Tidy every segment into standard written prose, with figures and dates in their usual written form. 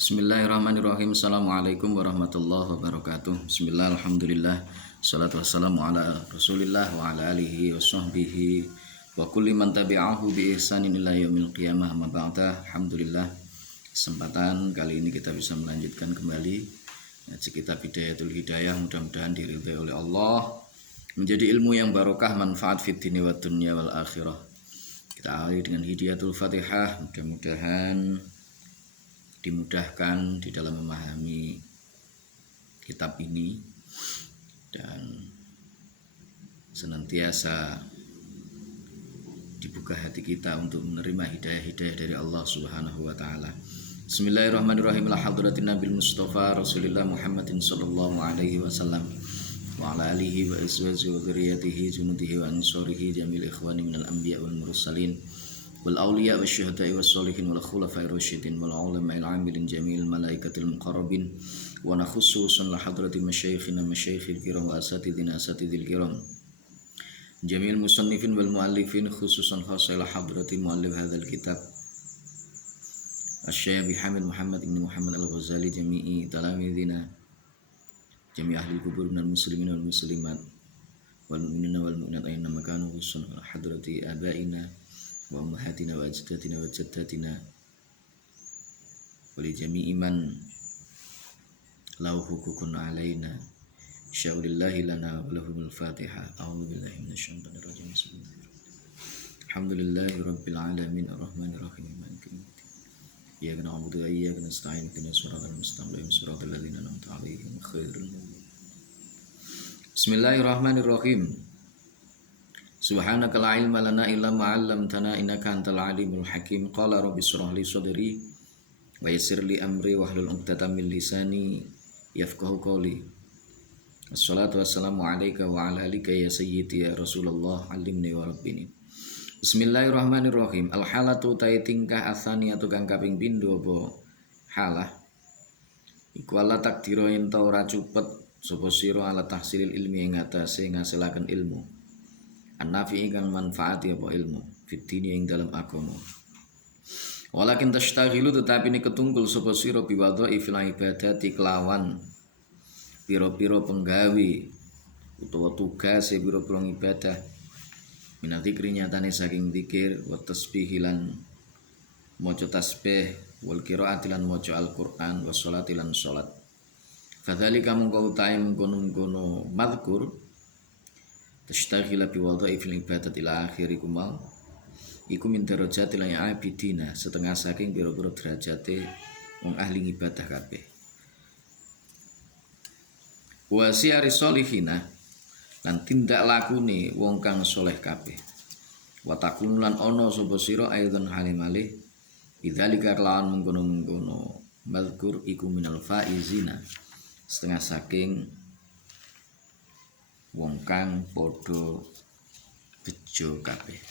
Bismillahirrahmanirrahim. Assalamualaikum warahmatullahi wabarakatuh. Bismillah, alhamdulillah, salatu wassalamu ala rasulillah wa ala alihi wa sahbihi wa kulli man tabi'ahu bi ihsanin ila yaumil qiyamah, amma ba'da. Alhamdulillah, kesempatan kali ini kita bisa melanjutkan kembali ngaji kitab Hidayatul Hidayah. Mudah-mudahan diridhai oleh Allah, menjadi ilmu yang barokah, manfaat fid dini wa dunya wal akhirah. Kita awali dengan Hidayatul Fatihah. Mudah-mudahan dimudahkan di dalam memahami kitab ini dan senantiasa dibuka hati kita untuk menerima hidayah-hidayah dari Allah Subhanahu wa taala. Bismillahirrahmanirrahim. La hadratin Nabil Mustafa Rasulillah Muhammadin sallallahu alaihi wasallam wa ala alihi wa azwajihi wa dzurriyyatihi junudihi wa ansarihi jamil ikhwani minal anbiya wal mursalin wal awliya wa syuhada'i was sholihin wal khulafai rasyidin wal ulama'il amilin jamil malaikatil muqarrabin wa nakhussusan la hadrati masyayikhina masyayikhil kiram wa asatidina asatidil kiram jamil musannifin wal muallifin khususan khassa la hadrati muallif hadzal kitab Asy-Syaikh Hamid Muhammad ibn Muhammad Al-Ghazali jami'i talamidina jami' ahli kubur minal muslimin wal muslimat wal mu'minina wal mu'minat aina makanu khususan la hadrati abaina wa ummahatina wa ajdatina wa jaddatina wa li jami'i man lahu hukukun alaina syaulillahi lana wa lahumul fatiha. A'udzu billahi minasyaitonir rajim. Alhamdulillahi rabbil alamin arrahmanir rahim maliki yaumiddin iyyaka na'budu wa iyyaka nasta'in ihdinas siratal mustaqim siratal ladzina an'amta 'alaihim ghairil maghdubi. Bismillahirrahmanirrahim. Subhanaka la ilma lana illa ma 'allamtana innaka antal alimul hakim. Qala rabbi shrah li sadri wa yassir li amri wahlul 'uqdatam min lisani yafqahu qawli. Wassalatu wassalamu alayka wa ala alika ya sayyidi ya Rasulullah alimni wa rabbini. Bismillahirrahmanirrahim. Al halatu ta tingkah atsaniyatu kang kaping pindho apa halah iku ala takdira yen ta ora cupet sapa sira ala tahsilil ilmi ing atase ngasilaken ilmu an-nafi kang manfaat apa ilmu fitini ing dalam agama. Walakin tashtaghilu tetapi ini ketungkul sapa sira biwadha'i fil ibadati kelawan pira-pira penggawe utawa tugas pira-pira ibadah minadzikri nyatane saking zikir wa tasbih lan maca tasbih wal qiraati lan maca Al-Qur'an wa sholati lan salat. Fadzalika mungko utahe mengkono madzkur tashtagila bi wadhaifil ibadat ila akhiri kumal iku min darajatil abidina setengah saking pira-pira derajate wong ahli ibadah kabeh. Wa siyari sholihina lan tindak lakune wong kang saleh kabeh. Wa takun lan ana sapa sira aidon halimalih bidzalika kelawan mengkono-mengkono mazkur iku minal faizina setengah saking wong kang padha bejo kabeh.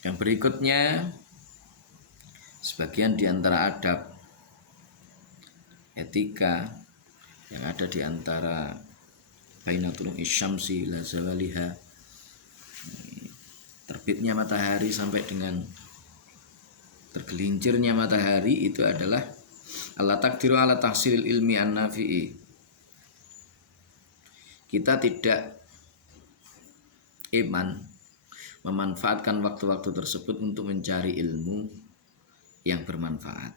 Yang berikutnya sebagian di antara adab etika yang ada di antara bainatul isyamsi ila zawaliha, terbitnya matahari sampai dengan tergelincirnya matahari, itu adalah Allah takdiru ala tahsilil ilmi an-nafi'i. Kita tidak iman memanfaatkan waktu-waktu tersebut untuk mencari ilmu yang bermanfaat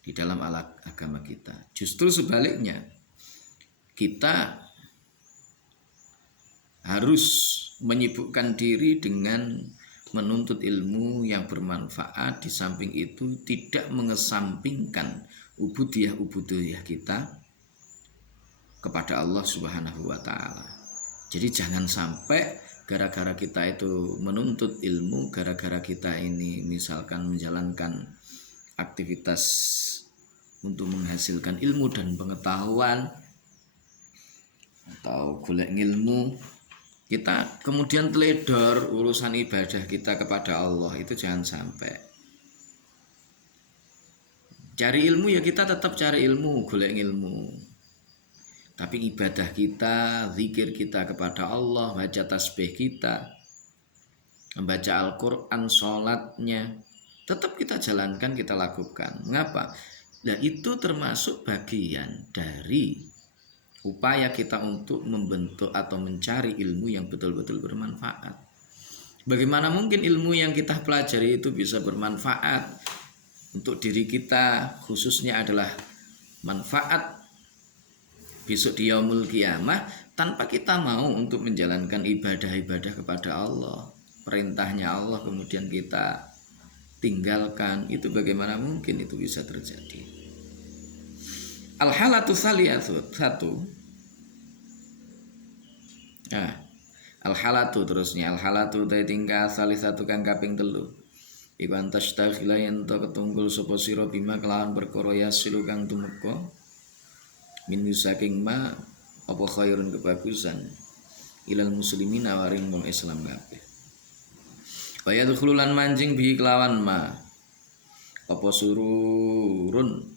di dalam alat agama kita. Justru sebaliknya, kita harus menyibukkan diri dengan menuntut ilmu yang bermanfaat. Di samping itu tidak mengesampingkan ubudiyah kita kepada Allah Subhanahu wa taala. Jadi jangan sampai gara-gara kita itu menuntut ilmu, gara-gara kita ini misalkan menjalankan aktivitas untuk menghasilkan ilmu dan pengetahuan atau golek ilmu, kita kemudian teledor urusan ibadah kita kepada Allah. Itu jangan sampai. Cari ilmu ya kita tetap cari ilmu, golek ilmu. Tapi ibadah kita, zikir kita kepada Allah, baca tasbih kita, membaca Al-Quran, sholatnya, tetap kita jalankan, kita lakukan. Mengapa? Nah, itu termasuk bagian dari upaya kita untuk membentuk atau mencari ilmu yang betul-betul bermanfaat. Bagaimana mungkin ilmu yang kita pelajari itu bisa bermanfaat untuk diri kita, khususnya adalah manfaat besok di yaumul kiamah, tanpa kita mau untuk menjalankan ibadah-ibadah kepada Allah, perintahnya Allah kemudian kita tinggalkan. Itu bagaimana mungkin itu bisa terjadi? Al-halatu saliyatu satu. Nah, al-halatu terusnya, al-halatu ta tingkah salisatu kang kaping telu. Iku antas takhila yen to ketunggul sapa sira bima kelawan perkara yasilu kang tumeka min saking ma apa khairun kebagusan ilal muslimin waring wong Islam kabeh. Wa yadkhululan manjing bi kelawan ma apa sururun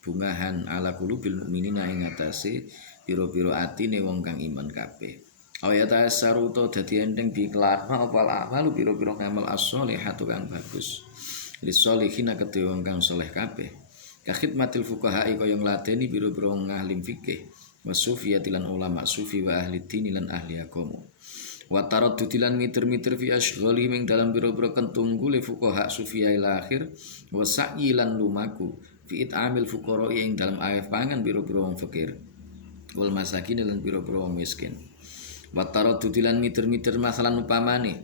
bungahan ala qulubil mukminina ing atase pira-pira atine wong kang iman kabeh. Ayat asaru to dadi endeng bi kelawan apa amalu pira-pira ngamal as-sholihatu kang bagus. Lisolihina kedhe wong kang saleh kabeh. Ka khidmatil fuqaha kaya ngladeni pira-pira wong ahli fikih, wasufiyatilan ulama sufi wa ahli dini lan ahli agama. Wa taraddudilan mitir-mitir fi asghali ming dalam pira-pira kentunggule fuqaha sufiya ila akhir, wa sa'ilan lumaku fi it'amil fuqara ing dalam ayat pangan pira-pira wong fakir. Wal masakin lan pira-pira wong miskin. Wa taraddudilan mitir-mitir masalan upamane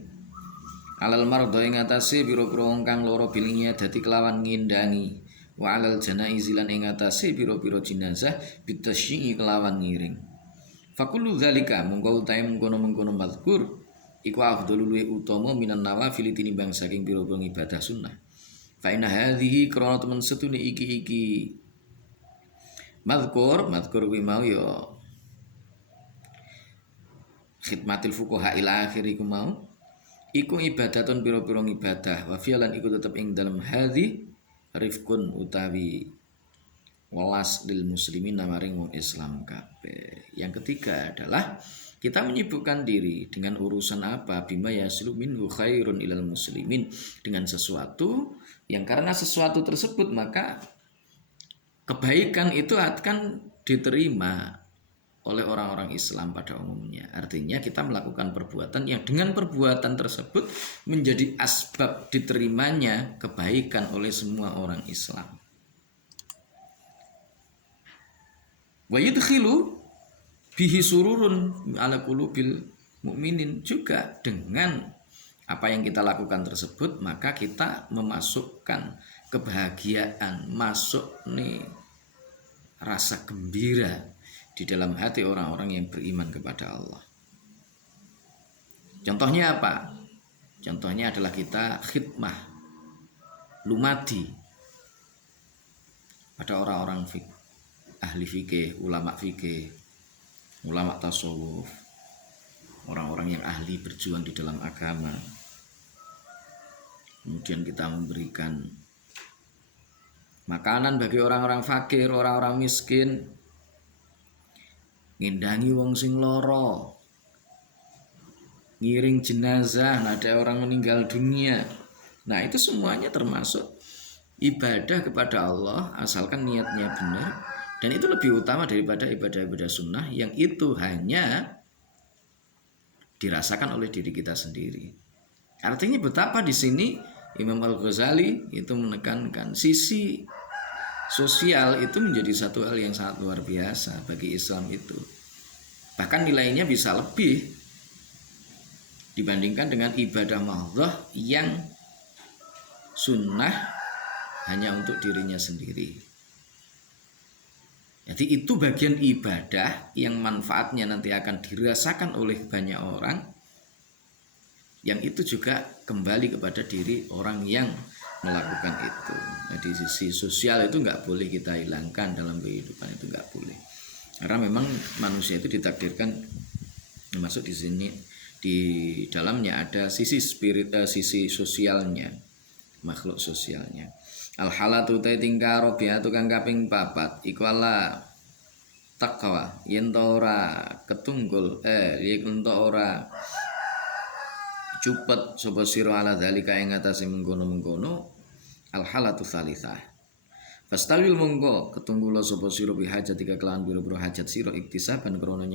alal mardha ing atase pira-pira wong kang lara bilinya dadi kelawan ngindangi. Wa alal janaiz lan ing atase pira-pira jenazah bitasyi'i kelawan ngiring. Fakullu dzalika mongko utahe mengkono-mengkono mazkur iku afdhalul luwih utama minan nawafil tinimbang saking pira-pira ibadah sunnah. Fa inna hadhihi krana temen setune iki mazkur kuwi mau ya khidmatil fuqaha ila akhir iku mau iku ibadatun pira-pira ibadah wa fi'lan iku tetep ing dalam hadhi rifkun utawi welas lil muslimin namaring wong Islam kabeh. Yang ketiga adalah kita menyibukkan diri dengan urusan apa bima yaslu minhu khairun ilal muslimin, dengan sesuatu yang karena sesuatu tersebut maka kebaikan itu akan diterima oleh orang-orang Islam pada umumnya. Artinya kita melakukan perbuatan yang dengan perbuatan tersebut menjadi asbab diterimanya kebaikan oleh semua orang Islam. Wa yudkhilu bihi sururun ala qulubil mukminin, juga dengan apa yang kita lakukan tersebut maka kita memasukkan kebahagiaan, masuk nih rasa gembira di dalam hati orang-orang yang beriman kepada Allah. Contohnya apa? Contohnya adalah kita khidmah lumadi pada orang-orang ahli fikih, ulama tasawuf, orang-orang yang ahli berjuang di dalam agama. Kemudian kita memberikan makanan bagi orang-orang fakir, orang-orang miskin, ngindangi wong sing loro, ngiring jenazah, ada orang meninggal dunia. Nah, itu semuanya termasuk ibadah kepada Allah asalkan niatnya benar, dan itu lebih utama daripada ibadah-ibadah sunnah yang itu hanya dirasakan oleh diri kita sendiri. Artinya betapa di sini Imam Al-Ghazali itu menekankan sisi sosial itu menjadi satu hal yang sangat luar biasa bagi Islam itu. Bahkan nilainya bisa lebih dibandingkan dengan ibadah mahdhah yang sunnah hanya untuk dirinya sendiri. Jadi itu bagian ibadah yang manfaatnya nanti akan dirasakan oleh banyak orang, yang itu juga kembali kepada diri orang yang melakukan itu. Jadi sisi sosial itu nggak boleh kita hilangkan dalam kehidupan, itu nggak boleh. Karena memang manusia itu ditakdirkan masuk di sini, di dalamnya ada sisi sisi sosialnya, makhluk sosialnya. Al halatu ta tingkah robiatu kang kaping 4 iku ala taqwa yen ora ketunggul yen ora cupet sapa sira ala dzalika ing atase mengkono-mengkono al halatu tsalitsah. Fastawil monggo ketunggula sapa sira bihajatika kelawan biro-biro hajat sira iktisaban krana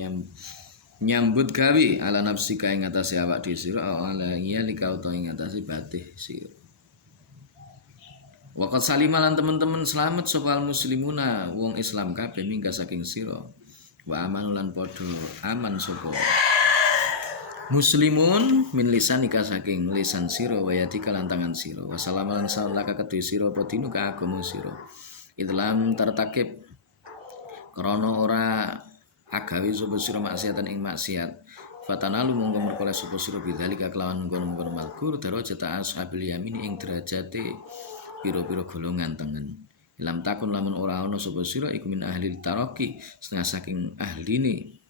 nyambut gawe ala nafsika ing atase awak dhewe sira ala lika utawa ing atase batih sira. Waqat salimalan teman-teman selamat sapa muslimuna wong Islam kabeh mingga saking sira. Wa amanulan padha aman sapa muslimun min lisanika saking lisan sira wa yadika lan tangan sira. Wa salamalan salaka kedue sira apa dinu ka agama sira. Idlam tartakib krana ora agawe sapa sira maksiatan ing maksiat. Fatanalu monggo merkoleh sapa sira bidzalika kelawan mengkono-mengkono malkur darajat ashabil yamin ing derajate pira-pira golongan tengen. Lam takun lamun ora ana sapa sira iku min ahli taraqi setengah saking ahline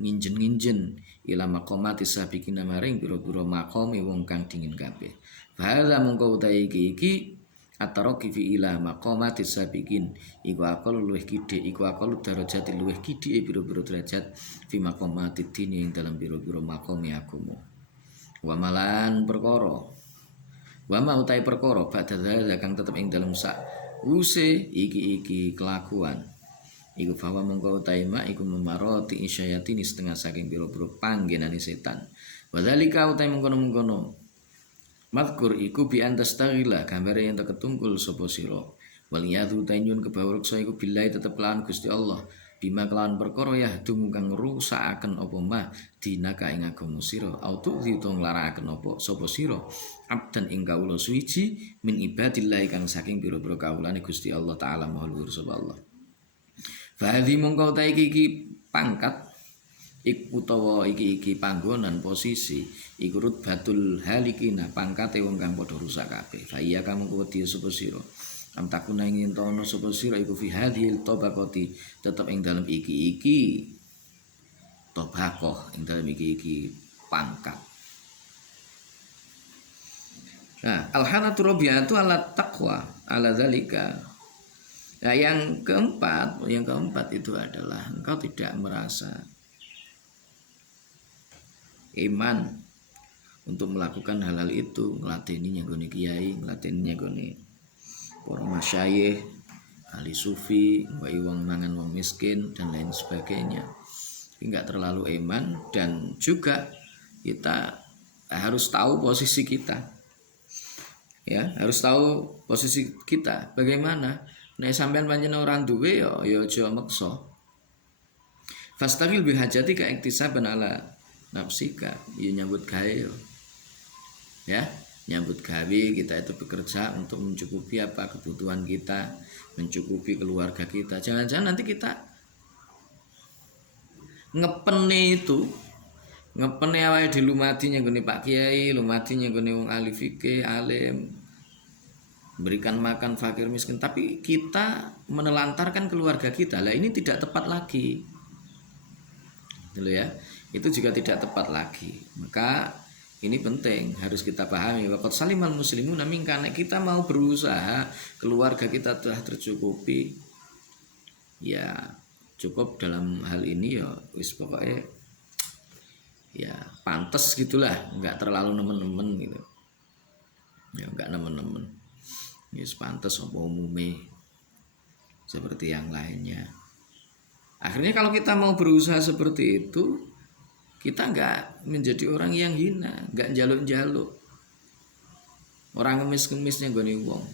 nginjen-nginjen ila maqamati sabiqina maring pira-pira maqame wong kang dingin kabeh. Bahwa mongko utahe iki at-taraqi fi ila maqamati sabiqin iku akal luwih kidhik iku akal darajat luwih kidhike pira-pira derajat fi maqamati dini ing dalam pira-pira maqame agama. Wa malan perkara wa ma utai perkara badal kang tetep ing dalem sak use iki kelakuan iku fawa mongko utai ma iku memaroti isyayatini setengah saking pira-pira panggenane setan. Wadzalika utai mengkono-mengkono mazkur iku bi antastaghila gambare yen ketungkul sapa sira. Waliyatu tanyun kebawreksa iku billahi tetep lawan Gusti Allah. Bima kelawan perkara ya dung kang rusakaken apa mah dinaka ing agama sira. Autu ditong larakaken apa sapa sira. Abdan ing kawula suwiji min ibadillah kang saking pira-pira kawulane Gusti Allah taala maha luhur sapa Allah. Fa hadhi mongko ta iki pangkat utawa iki panggonan posisi iku rutbatul halikina pangkate wong kang padha rusak kabeh. Fa iya kamu kuwedi sapa sira am takuna ing tono sapa sira iku fi hadhil tabaqati tetep ing dalem iki tabaqah ing dalem iki pangkat. Nah, al-hanatu rabi'atu ala taqwa ala zalika. Nah, yang keempat itu adalah engkau tidak merasa iman untuk melakukan hal-hal itu, ngelateni nyanggone kiai, ngelateni nyanggone para masyayikh, ahli sufi, nggawe wong mangan wong miskin dan lain sebagainya. Enggak terlalu iman dan juga kita harus tahu posisi kita. Ya, harus tahu posisi kita bagaimana. Nek sampean pancen ora duwe ya aja meksa. Fastaqil bihajatika iktisaban ala nafsika ya nyambut gawe ya nyambut gawe kita itu bekerja untuk mencukupi apa kebutuhan kita, mencukupi keluarga kita. Jangan-jangan nanti kita ngepene awake dhewe lumadi nyanggone Pak Kiai, lumadi nyanggone wong ahli fikih, alim, berikan makan fakir miskin, tapi kita menelantarkan keluarga kita. Lah ini tidak tepat lagi. Dulu ya. Itu juga tidak tepat lagi. Maka ini penting harus kita pahami. Waqat salimal muslimun namin karena kita mau berusaha keluarga kita telah tercukupi. Ya cukup dalam hal ini ya wis pokoknya ya pantes gitulah, enggak terlalu nemen-nemen gitu. Ya enggak nemen-nemen. Ya pantes apa umume seperti yang lainnya. Akhirnya kalau kita mau berusaha seperti itu, kita enggak menjadi orang yang hina, enggak njaluk-njaluk. Orang ngemis-ngemisnya gone wong.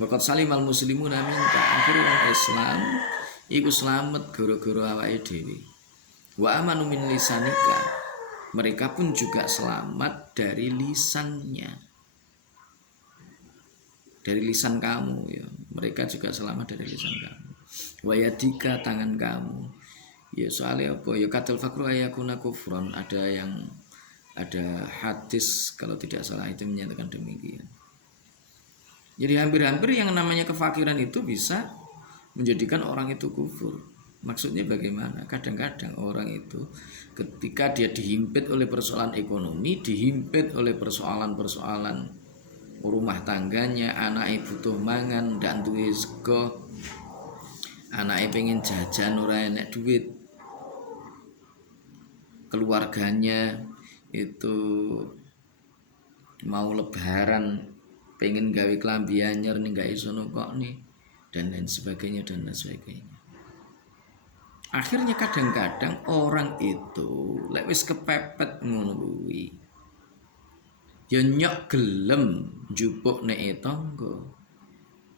Waqat salimal muslimun minta akhirnya orang Islam iku selamat gara-gara awake dhewe. Wa amanu min lisanika. Mereka pun juga selamat dari lisannya. Dari lisan kamu ya. Mereka juga selamat dari lisan kamu. Wa yadika tangan kamu. Ya soalnya apa ya katul fakru ayakuna kufron, ada hadis kalau tidak salah itu menyatakan demikian. Jadi hampir-hampir yang namanya kefakiran itu bisa menjadikan orang itu kufur. Maksudnya bagaimana? Kadang-kadang orang itu ketika dia dihimpit oleh persoalan ekonomi, dihimpit oleh persoalan-persoalan rumah tangganya, anaknya butuh mangan dan duwe sego, anaknya pengen jajan ora enek duit, keluarganya itu mau lebaran pengen gawe klambi anyar nih gak iso kok nih, dan lain sebagainya dan lain sebagainya. Akhirnya kadang-kadang orang itu lek wis kepepet ngono kuwi ya nyok gelem njupuk nek tangga.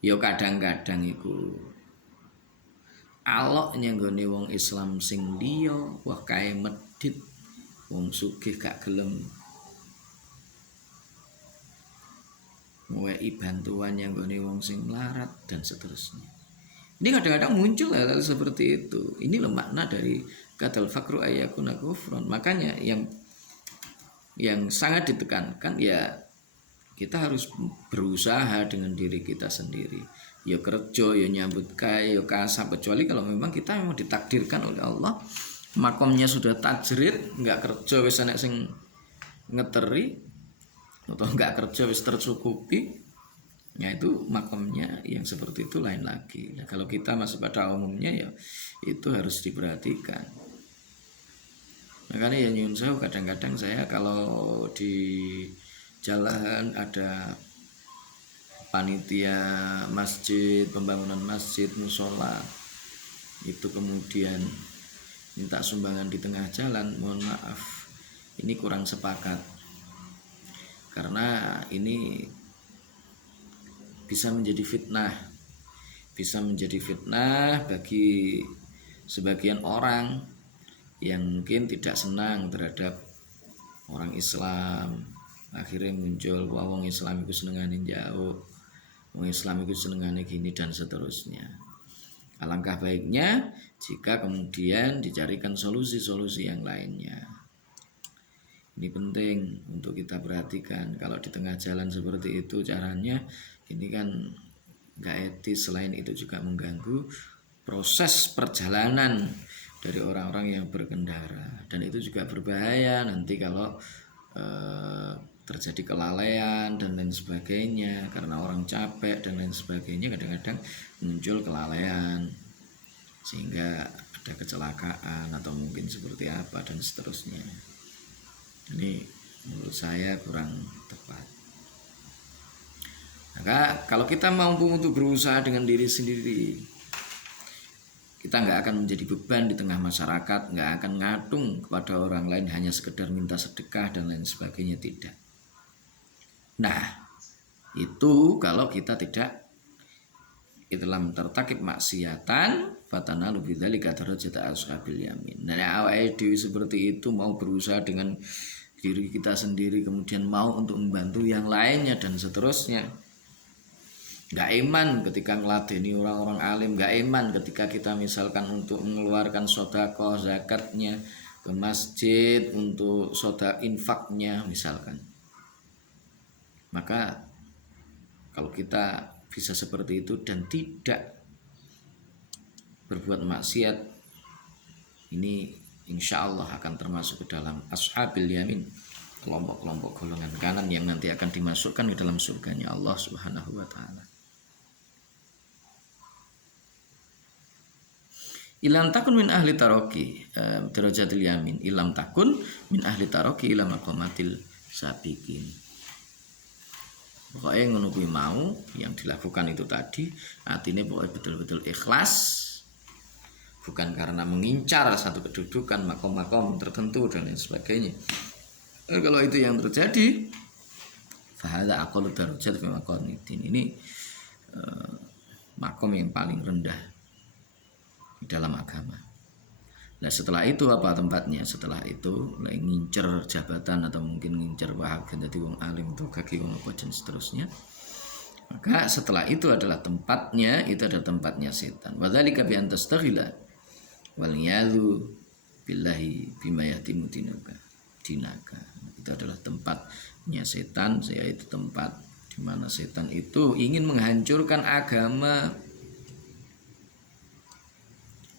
Ya kadang-kadang iku alok nyenggone wong Islam sing liya wah kae medhit, wong sugih gak gelem ngeweki bantuan nyenggone wong sing melarat dan seterusnya. Ini kadang-kadang muncul hal-hal seperti itu. Ini makna dari kadal fakru ayyakuna kufron. Makanya yang sangat ditekankan ya kita harus berusaha dengan diri kita sendiri. Ya kerja, ya nyambut gawe, ya kasab, kecuali kalau memang kita memang ditakdirkan oleh Allah makomnya sudah tajrid, nggak kerja wis enek sing ngeteri atau nggak kerja wis tercukupi, ya itu makomnya yang seperti itu lain lagi. Nah, kalau kita masih pada umumnya ya itu harus diperhatikan. Makanya ya nyun sewu, kadang-kadang saya kalau di jalan ada panitia masjid, pembangunan masjid, musola, itu kemudian minta sumbangan di tengah jalan, mohon maaf ini kurang sepakat, karena ini bisa menjadi fitnah bagi sebagian orang yang mungkin tidak senang terhadap orang Islam. Akhirnya muncul wah wong Islam itu senengane jauh, wong Islam itu senengane gini dan seterusnya. Alangkah baiknya jika kemudian dicarikan solusi-solusi yang lainnya. Ini penting untuk kita perhatikan. Kalau di tengah jalan seperti itu caranya, ini kan gak etis. Selain itu juga mengganggu proses perjalanan dari orang-orang yang berkendara, dan itu juga berbahaya nanti kalau terjadi kelalaian dan lain sebagainya, karena orang capek dan lain sebagainya, kadang-kadang muncul kelalaian sehingga ada kecelakaan atau mungkin seperti apa dan seterusnya. Ini menurut saya kurang tepat. Maka kalau kita mampu untuk berusaha dengan diri sendiri, kita nggak akan menjadi beban di tengah masyarakat, nggak akan ngatung kepada orang lain hanya sekedar minta sedekah dan lain sebagainya, tidak. Nah, itu kalau kita tidak Islam tertakib maksiatan fatanalu bidzalika darajata ashabil yamin. Nah, awake dhewe seperti itu mau berusaha dengan diri kita sendiri, kemudian mau untuk membantu yang lainnya dan seterusnya. Gak iman ketika ngeladeni orang-orang alim, gak iman ketika kita misalkan untuk mengeluarkan sedekah zakatnya ke masjid, untuk sedekah infaknya misalkan. Maka kalau kita bisa seperti itu dan tidak berbuat maksiat, ini insya Allah akan termasuk ke dalam ashabil yamin, kelompok-kelompok golongan kanan yang nanti akan dimasukkan ke dalam surganya Allah Subhanahu wa ta'ala. Ilam takun min ahli taroki darajatil yamin, ilam takun min ahli taroki ila maqamatil sabiqin. Pokoknya ngono kuwi mau yang dilakukan itu tadi, artinya pokoknya betul-betul ikhlas, bukan karena mengincar satu kedudukan, makom-makom tertentu dan lain sebagainya. Kalau itu yang terjadi, fahadha aqallu darajat fi maqamiddin, ini makom yang paling rendah di dalam agama. Nah setelah itu apa tempatnya? Setelah itu ngincer jabatan atau mungkin ngincer bahagian jadi wong alim atau kaki wong apa dan seterusnya, maka setelah itu adalah tempatnya, itu adalah tempatnya setan. Wadzalika bi antastaghila wal yadu billahi bima yatimu dinaka. Itu adalah tempatnya setan, yaitu tempat di mana setan itu ingin menghancurkan agama.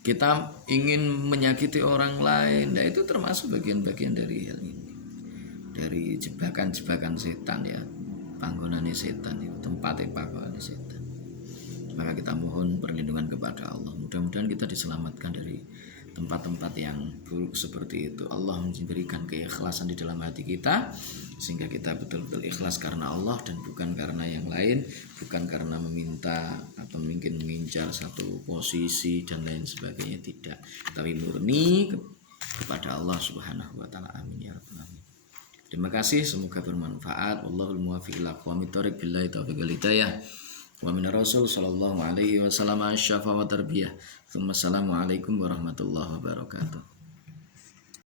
Kita ingin menyakiti orang lain, nah itu termasuk bagian-bagian dari hal ini, dari jebakan-jebakan setan ya, panggonane setan itu, tempatnya panggonane setan. Maka kita mohon perlindungan kepada Allah, mudah-mudahan kita diselamatkan dari tempat-tempat yang buruk seperti itu. Allah memberikan keikhlasan di dalam hati kita sehingga kita betul-betul ikhlas karena Allah dan bukan karena yang lain, bukan karena meminta atau mungkin mengincar satu posisi dan lain sebagainya, tidak, tapi murni kepada Allah Subhanahu wa taala. Amin ya rabbal alamin. Terima kasih, semoga bermanfaat. Wallahul muwaffiq ila aqwamit thoriq, billahi taufiq wal hidayah. Wa min Rasul sallallahu alaihi wasallam asyafa wa tarbiyah. Assalamualaikum warahmatullahi wabarakatuh.